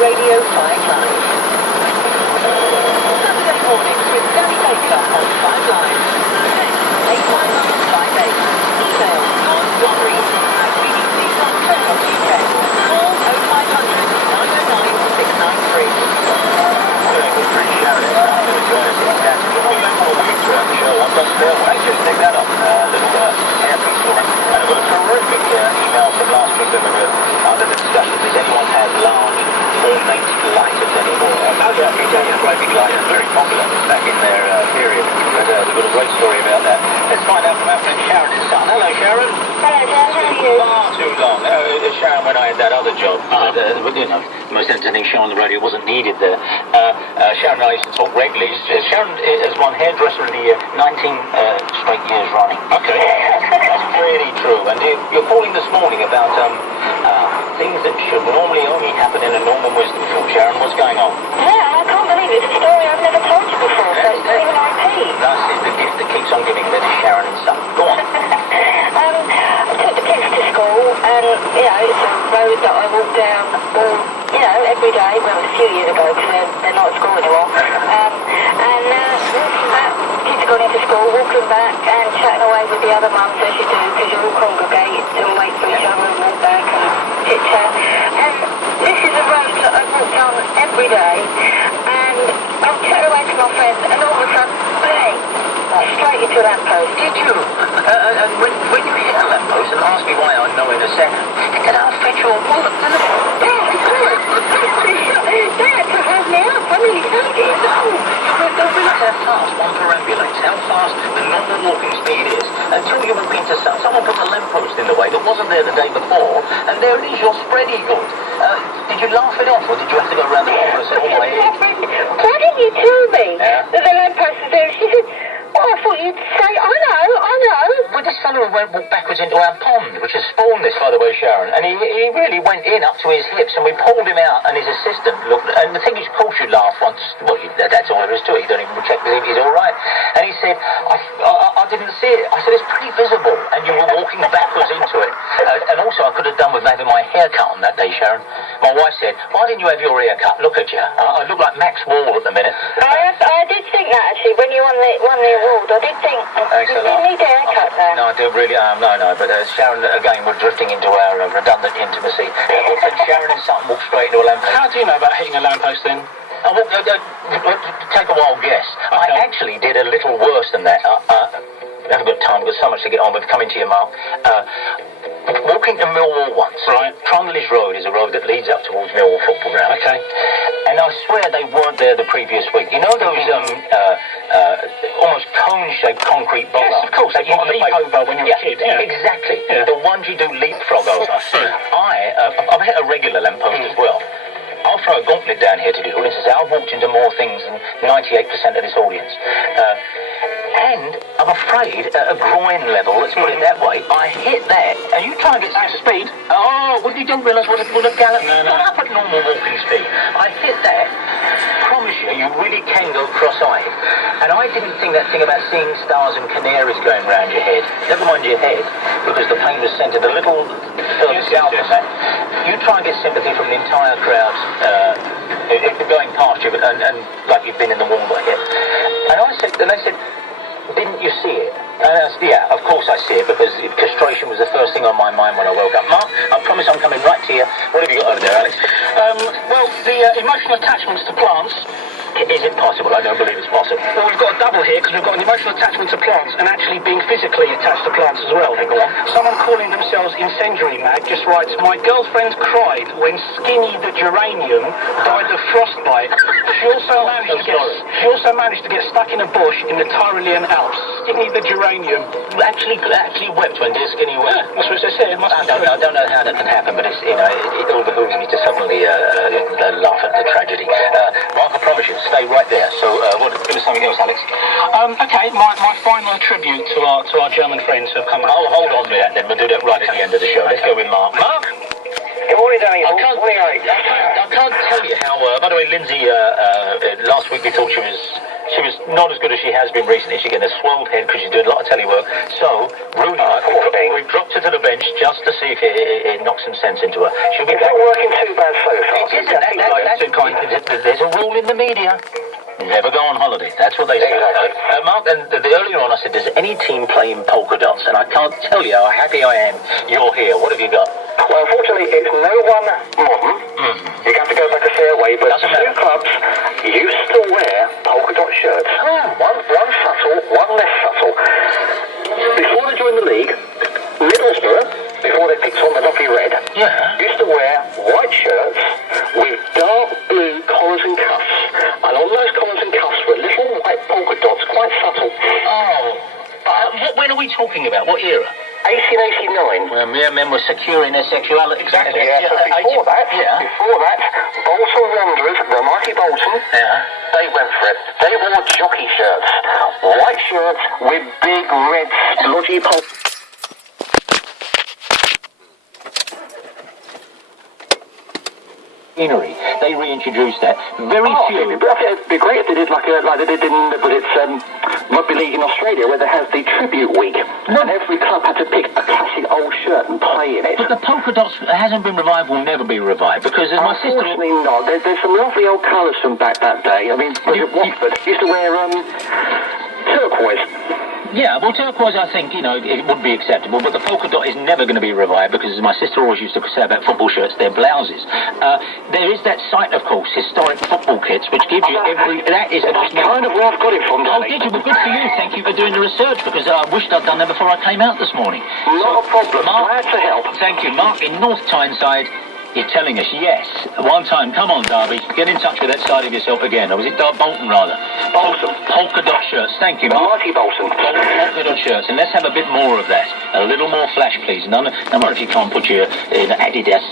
Radio 5 Live. Saturday mornings with Danny Baker on 5 Live. Text 81158. Email dawn.reed@bbc.co.uk. Call 0500 909 693. Pretty Sharon is not going to join us in that. We'll be back all week throughout the show. One plus Bill. Thanks, just pick that up. Little hairpiece for him. And I've got a terrific email from last week that we were under discussion. Does anyone have large ornate lighters anymore? Oh, yeah, Italian great big lighters, very popular back in their period. But we've got a great story about that. Let's find out from our friend Sharon and Son. Hello, Sharon. Hello, Dan. How are you? Far too long. Sharon, when I had that other job, you know, the most entertaining show on the radio wasn't needed there. Sharon and I used to talk regularly. Sharon has won Hairdresser of the Year 19 straight years running. Okay. That's really true. And you're calling this morning about things that should normally only happen in a normal wisdom school. Sharon, what's going on? Yeah, I can't believe it. It's a story I've never told you before, so it's even repeat. Thus is the gift that keeps on giving. That is Sharon and Son. Go on. I took the kids to school, and, you know, it's a road that I walk down all, you know, every day. Well, it was a few years ago, because they're not at school anymore. Walking back, kids are going into school, walking back and chatting away with the other mums as you do, because you all congregate and wait for each other and walk back and chit-chat. And this is a road that I walk down every day, and I'm chatting away to my friends, and all of a sudden, bang! Straight into a lamppost. Did you? And when you hit a lamppost, and ask me why, I know in a second, did I fetch your wallet? Yeah, of course. Dad, to have me up. I mean, No, realize how fast one perambulates, how fast the normal walking speed is, until you walk into someone put a lamppost in the way that wasn't there the day before, and there it is, your spread eagle. Did you laugh it off, or did you have to go around the corner and say, oh, my head? Why didn't you tell me that the lamppost was there? She said, oh, I thought you'd say, I know. Well, this fellow walked backwards into our pond, which has spawned this, by the way, Sharon, and he really went in up to his hips, and we pulled him out, and his assistant looked, and the thing is, of course you laugh once, well, that's all there is to it, you don't even check with him, he's all right, and he said, I didn't see it. I said, it's pretty visible, and you were walking backwards into it, and also I could have done with having my hair cut on that day, Sharon. My wife said, why didn't you have your hair cut? Look at you. I look like Max Wall at the minute. I did think that, actually, when you won the award. I did think, thanks you a lot. didn't need a haircut there. No, I do really, no, but Sharon, again, we're drifting into our redundant intimacy. Also, Sharon and something walked straight into a lamppost. How do you know about hitting a lamppost then? Take a wild guess. Okay. I actually did a little worse than that. I haven't got time, we've got so much to get on with. Coming to you, Mark. Walking to Millwall once. Right. Trundledge Road is a road that leads up towards Millwall football ground. Okay. And I swear they weren't there the previous week. You know those almost cone-shaped concrete boulders? Yes, of course. That you leap over when you're a kid. Yeah. Exactly. Yeah. The ones you do leapfrog over. I've hit a regular lamppost as well. I'll throw a gauntlet down here to the audience and say I've walked into more things than 98% of this audience. And I'm afraid at a groin level, let's put it that way, I hit that, and you try and get some speed. Oh, you don't realise what a gallop. No. Not up at normal walking speed. I hit that. Promise you really can go cross-eyed. And I didn't think that thing about seeing stars and canaries going round your head. Never mind your head, because the pain was centred a little further south than that. You try and get sympathy from the entire crowd going past you, and like you've been in the Walmart here. And they said, didn't you see it? And I said, yeah, of course I see it, because castration was the first thing on my mind when I woke up. Mark, I promise I'm coming right to you. What have you got over there, Alex? Well, the emotional attachments to plants. Is it possible? I don't believe it's possible. Well, we've got a double here, because we've got an emotional attachment to plants and actually being physically attached to plants as well. Okay, go on. Someone calling themselves Incendiary Mag just writes, my girlfriend cried when Skinny the geranium died of frostbite. She also managed to get stuck in a bush in the Tyrolean Alps. Skinny the geranium actually wept when dear Skinny wept. Yeah, that's what it says here. I don't know how that can happen, but it's, it all behooves me to suddenly laugh at the tragedy. Mark, I promise you, stay right there. So, give us something else, Alex. Okay, my final tribute to our German friends who have come out. Oh, hold on to that then. We'll do that right at the end of the show. Let's go with Mark. Mark? Good morning, Danny. I can't tell you how. By the way, Lindsay, last week we thought she was She was not as good as she has been recently. She's getting a swelled head because she's doing a lot of telework. So, Rooney and I, we've dropped her to the bench just to see if it knocks some sense into her. She'll be It's not working too bad so far. It isn't. That's too kind. There's a rule in the media. Never go on holiday. That's what they say. Exactly. Mark, and earlier on I said, does any team play in polka dots? And I can't tell you how happy I am you're here. What have you got? Well, unfortunately, it's no one modern. You have to go back a fair way, but Doesn't two matter. clubs used to wear polka dot shirts. One subtle, one less subtle. Before they joined the league, Middlesbrough, before they picked on the Duffy Red, used to wear white shirts with dark blue collars and cuffs. And on those collars and cuffs were little white polka dots, quite subtle. When are we talking about? What era? 1889. Well, mere men were securing their sexuality. Exactly, yeah. So before that, Bolton Wanderers, the mighty Bolton, they went for it. They wore jockey shirts. White shirts with big red splodgy polka. They reintroduced that. Very few. It'd be great if they did like they did in rugby league in Australia, where they have the tribute week, and every club had to pick a classic old shirt and play in it. But the polka dots hasn't been revived, will never be revived, because as my sister... Unfortunately not. There's some lovely old colours from back that day. I mean, Watford used to wear turquoise. Yeah, well, turquoise, I think, it would be acceptable, but the polka dot is never going to be revived, because as my sister always used to say about football shirts, they're blouses. There is that site, of course, historic football kits, which gives you every... That is That's kind of where I've got it from, Oh, Danny. did you? Well, good for you. Thank you for doing the research, because I wished I'd done that before I came out this morning. Not a problem. Mark, Glad to help. Thank you. Mark in North Tyneside is telling us, yes, one time, come on, Derby, get in touch with that side of yourself again. Or was it Bolton, rather? Bolton. Polka dot shirts. Thank you, The Mark. mighty Bolton. Polka dot shirts. And let's have a bit more of that. A little more flash, please. No matter if you can't put your Adidas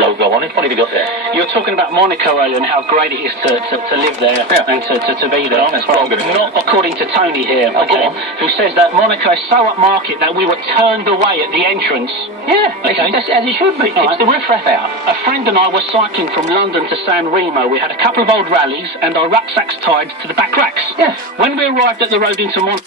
logo on it. What have you got there? You're talking about Monaco earlier and how great it is to live there and to be there. That's what I'm going to do. Not according to Tony here, Oh, go on. who says that Monaco is so upmarket that we were turned away at the entrance. Yeah, Okay. that's as it should be. All It's right. the riffraff out. A friend and I were cycling from London to San Remo. We had a couple of old rallies and our rucksacks tied to the back racks. Yeah. When we arrived at the road into Monaco,